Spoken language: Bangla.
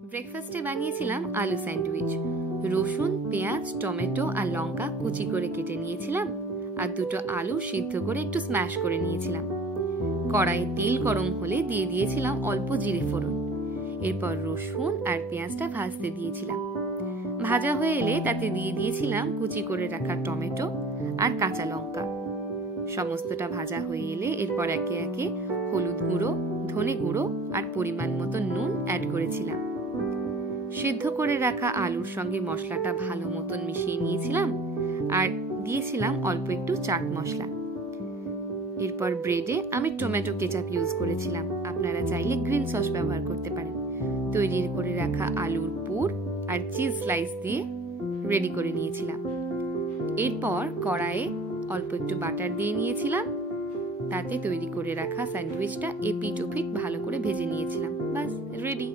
ব্রেকফাস্টে বানিয়েছিলাম আলু স্যান্ডউইচ। রসুন, পেঁয়াজ, টমেটো আর লঙ্কা কুচি করে কেটে নিয়েছিলাম, আর দুটো আলু সিদ্ধ করে একটু স্ম্যাশ করে নিয়েছিলাম। কড়াইয়ে তেল গরম হলে দিয়ে দিয়েছিলাম অল্প জিরে ফোড়ন। এরপর রসুন আর পেঁয়াজটা ভাজতে দিয়েছিলাম। ভাজা হয়ে এলে তাতে দিয়ে দিয়েছিলাম কুচি করে রাখা টমেটো আর কাঁচা লঙ্কা। সমস্তটা ভাজা হয়ে এলে এরপর একে একে হলুদ গুঁড়ো, ধনে গুঁড়ো আর পরিমাণ মতো নুন অ্যাড করেছিলাম। সিদ্ধ করে রাখা আলুর সঙ্গে মশলাটা ভালো মতন মিশিয়ে নিয়েছিলাম আর দিয়েছিলাম অল্প একটু চাট মশলা। এরপর ব্রেডে আমি টমেটো কেচাপ ইউজ করেছিলাম, আপনারা চাইলে গ্রিন সস ব্যবহার করতে পারেন। তৈরি করে রাখা আলুর পুর আর চিজ স্লাইস দিয়ে রেডি করে নিয়েছিলাম। এরপর কড়াইয়ে অল্প একটু বাটার দিয়ে নিয়েছিলাম, তাতে তৈরি করে রাখা স্যান্ডউইচটা এপিঠ ওপিঠ ভালো করে ভেজে নিয়েছিলাম। বাস রেডি।